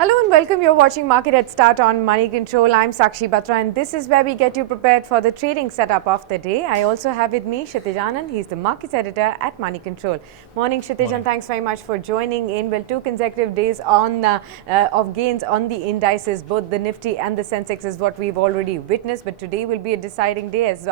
Hello and welcome. You're watching Market Headstart on Moneycontrol. I'm Sakshi Batra and this is where we get you prepared for the trading setup of the day. I also have with me Kshitij Anand. He's the markets editor at Moneycontrol. Morning Kshitij, and thanks very much for joining in. Well, two consecutive days of gains on the indices, both the Nifty and the Sensex is what we've already witnessed. But today will be a deciding day as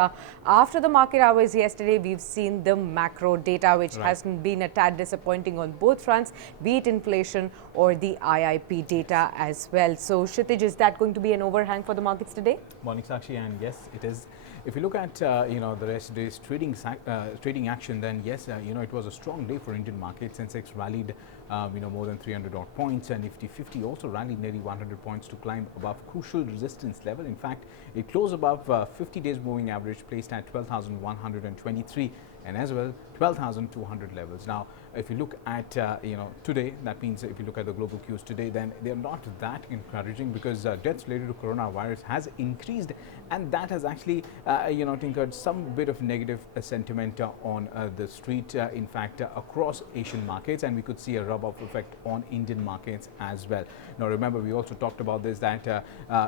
after the market hours yesterday, we've seen the macro data, which has been a tad disappointing on both fronts, be it inflation or the IIP data as well. So Kshitij, is that going to be an overhang for the markets today? Morning Sakshi, and yes it is. If you look at the rest of today's trading action, then yes, it was a strong day for Indian markets. Sensex rallied more than 300 odd points, and Nifty 50 also rallied nearly 100 points to climb above crucial resistance level. In fact, it closed above 50 days moving average placed at 12,123 and as well 12,200 levels. Now, if you look at today, that means if you look at the global cues today, then they are not that encouraging because deaths related to coronavirus has increased, and that has actually tinkered some bit of negative sentiment on the street. In fact, across Asian markets, and we could see a rub-off effect on Indian markets as well. Now, remember, we also talked about this, that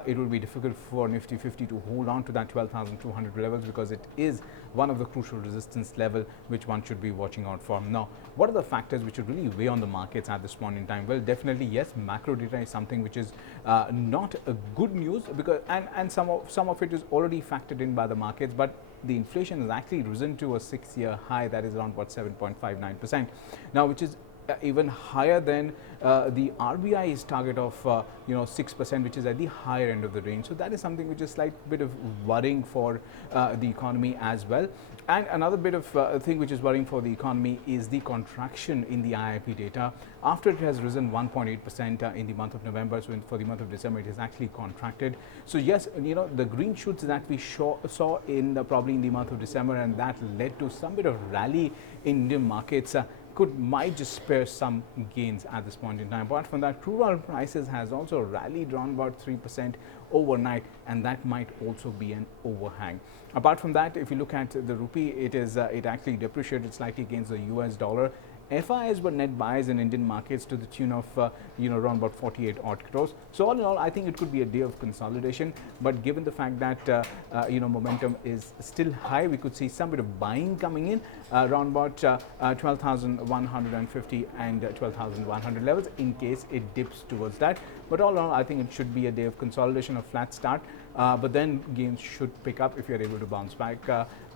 it will be difficult for Nifty 50 to hold on to that 12,200 levels because it is one of the crucial resistance level which one should be watching out for. Now, what are the factors which should really weigh on the markets at this point in time? Well, definitely yes, macro data is something which is not a good news, because and some of it is already factored in by the markets, but the inflation has actually risen to a 6-year high, that is around 7.59%. Now, which is even higher than the RBI's target of 6%, which is at the higher end of the range. So that is something which is slight bit of worrying for the economy as well. And another bit of thing which is worrying for the economy is the contraction in the IIP data. After it has risen 1.8% in the month of November, so for the month of December, it has actually contracted. So yes, the green shoots that we saw in probably in the month of December, and that led to some bit of rally in Indian markets. Might just spare some gains at this point in time. Apart from that, crude oil prices has also rallied around about 3% overnight, and that might also be an overhang. Apart from that, if you look at the rupee, it actually depreciated slightly against the US dollar. FIs were net buys in Indian markets to the tune of around about 48 odd crores. So all in all, I think it could be a day of consolidation. But given the fact that momentum is still high, we could see some bit of buying coming in around about 12,150 and 12,100 levels in case it dips towards that. But all in all, I think it should be a day of consolidation, a flat start. But then gains should pick up if you're able to bounce back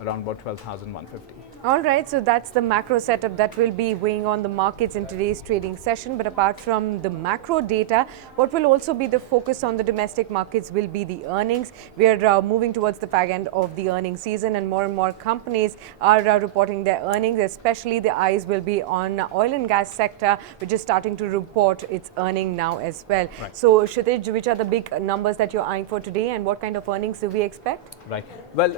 around about 12,150. All right, so that's the macro setup that will be weighing on the markets in today's trading session. But apart from the macro data, what will also be the focus on the domestic markets will be the earnings. We are moving towards the fag end of the earnings season, and more companies are reporting their earnings. Especially the eyes will be on oil and gas sector, which is starting to report its earning now as well. Right. So Kshitij, which are the big numbers that you're eyeing for today, and what kind of earnings do we expect? Right. Well,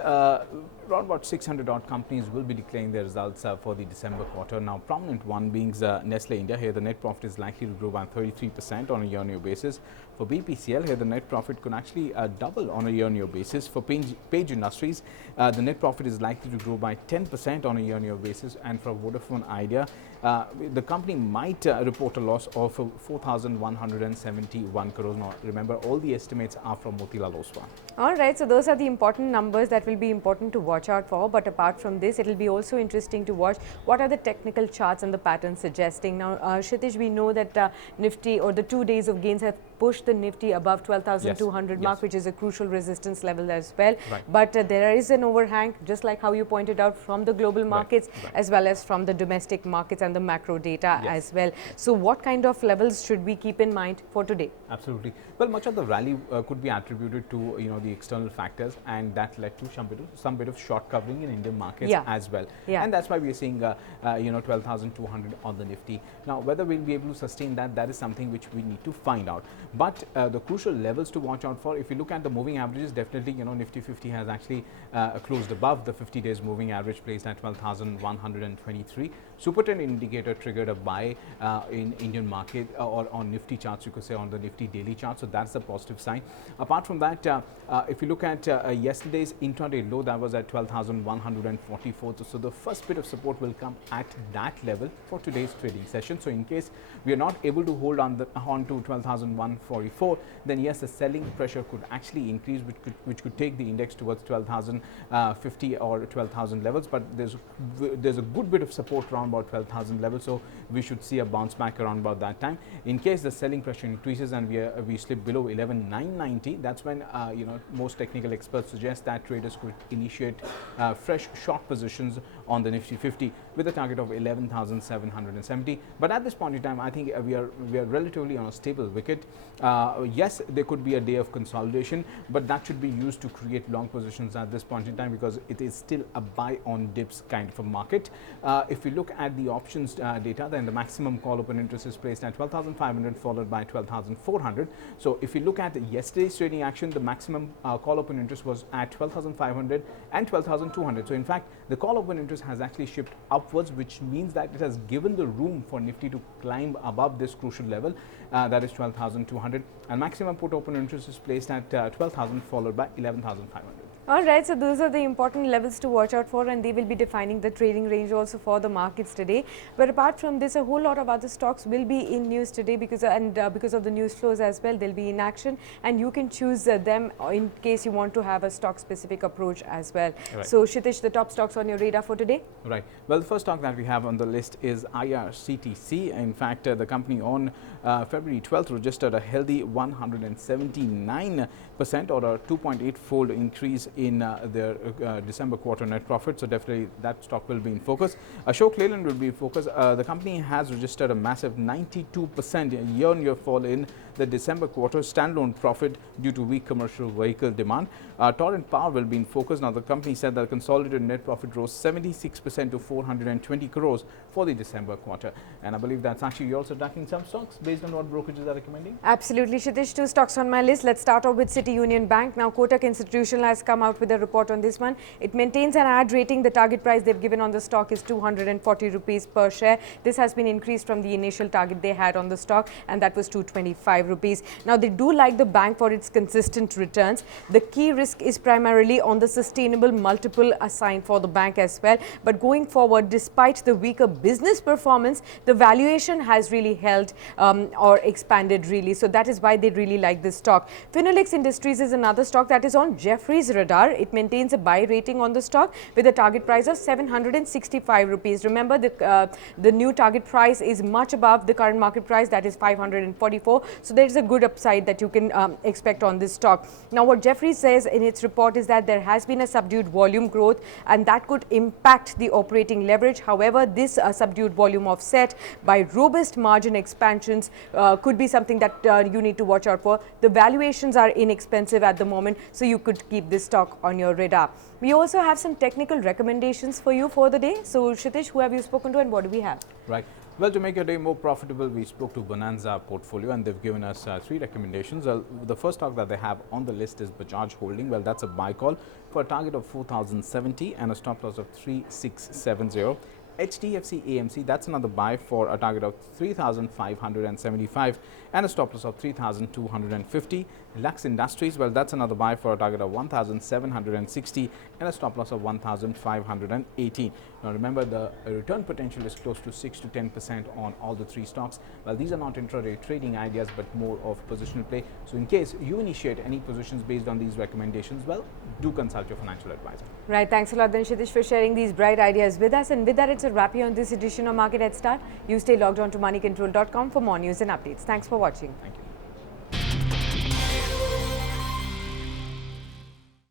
around about 600 odd companies will be declaring their results for the December quarter. Now, prominent one being Nestle India. Here, the net profit is likely to grow by 33% on a year-on-year basis. For BPCL, here the net profit could actually double on a year-on-year basis. For Page Industries, the net profit is likely to grow by 10% on a year-on-year basis. And for Vodafone Idea, the company might report a loss of 4,171 crores. Now, remember, all the estimates are from Motilal Oswal. All right, so those are the important numbers that will be important to watch out for. But apart from this, it will be also interesting to watch what are the technical charts and the patterns suggesting. Now, Kshitij, we know that Nifty, or the 2 days of gains, have pushed the Nifty above 12,200 mark, which is a crucial resistance level as well. Right. But there is an overhang, just like how you pointed out, from the global markets as well as from the domestic markets and the macro data as well. So what kind of levels should we keep in mind for today? Absolutely. Well, much of the rally could be attributed to the external factors, and that led to some bit of short covering in Indian markets as well. And that's why we are seeing 12,200 on the Nifty. Now, whether we'll be able to sustain that is something which we need to find out. But the crucial levels to watch out for, if you look at the moving averages, definitely, Nifty 50 has actually closed above the 50 days moving average, placed at 12,123. Super trend indicator triggered a buy in Indian market, or on Nifty charts, you could say, on the Nifty daily chart. So that's a positive sign. Apart from that, if you look at yesterday's intraday low, that was at 12,144. So the first bit of support will come at that level for today's trading session. So in case we are not able to hold on to 12,144, then yes, the selling pressure could actually increase, which could take the index towards 12,050 or 12,000 levels. But there's a good bit of support around about 12,000 levels, so we should see a bounce back around about that time. In case the selling pressure increases and we slip below 11,990, that's when most technical experts suggest that traders could initiate fresh short positions on the Nifty 50 with a target of 11,770. But at this point in time, I think we are relatively on a stable wicket. Yes, there could be a day of consolidation, but that should be used to create long positions at this point in time, because it is still a buy on dips kind of a market. If we look at the options data, then the maximum call open interest is placed at 12,500, followed by 12,400. So if you look at yesterday's trading action, the maximum call open interest was at 12,500 and 12,200. So in fact, the call open interest has actually shifted upwards, which means that it has given the room for Nifty to climb above this crucial level, that is 12,200, and maximum put open interest is placed at 12,000, followed by 11,500. Alright, so those are the important levels to watch out for, and they will be defining the trading range also for the markets today. But apart from this, a whole lot of other stocks will be in news today, because of the news flows as well. They'll be in action, and you can choose them in case you want to have a stock specific approach as well. Right. So Kshitij, the top stocks on your radar for today? Right. Well, the first stock that we have on the list is IRCTC. In fact, the company on February 12th registered a healthy 179% or a 2.8-fold increase in their December quarter net profit. So definitely that stock will be in focus. Ashok Leyland will be in focus. The company has registered a massive 92% year-on-year fall in the December quarter standalone profit due to weak commercial vehicle demand. Torrent Power will be in focus. Now, the company said that the consolidated net profit rose 76% to 420 crores for the December quarter. And I believe that's actually, you're also tracking some stocks based on what brokerages are recommending? Absolutely, Kshitij. Two stocks on my list. Let's start off with City Union Bank. Now, Kotak Institutional has come out with a report on this one. It maintains an ad rating. The target price they've given on the stock is 240 rupees per share. This has been increased from the initial target they had on the stock, and that was 225 rupees. Now, they do like the bank for its consistent returns. The key risk is primarily on the sustainable multiple assigned for the bank as well. But going forward, despite the weaker business performance, the valuation has really held or expanded really. So that is why they really like this stock. Finolex Industries is another stock that is on Jefferies' radar. It maintains a buy rating on the stock with a target price of 765 rupees. Remember, the new target price is much above the current market price, that is 544. So there is a good upside that you can expect on this stock. Now, what Jefferies says in its report is that there has been a subdued volume growth, and that could impact the operating leverage. However, this subdued volume offset by robust margin expansions could be something that you need to watch out for. The valuations are inexpensive at the moment, so you could keep this stock on your radar. We also have some technical recommendations for you for the day. So, Kshitij, who have you spoken to and what do we have? Right. Well, to make your day more profitable, we spoke to Bonanza Portfolio, and they've given us 3 recommendations. The first stock that they have on the list is Bajaj Holding. Well, that's a buy call for a target of 4,070 and a stop loss of 3,670. HDFC AMC, that's another buy for a target of 3,575 and a stop loss of 3,250. Lux Industries, well, that's another buy for a target of 1,760 and a stop loss of 1,518. Now, remember, the return potential is close to 6 to 10% on all the 3 stocks. Well, these are not intraday trading ideas, but more of positional play. So in case you initiate any positions based on these recommendations, well, do consult your financial advisor. Right. Thanks a lot, then, Kshitij, for sharing these bright ideas with us. And with that, it's a wrap here on this edition of Market Headstart. You stay logged on to moneycontrol.com for more news and updates. Thanks for watching. Thank you.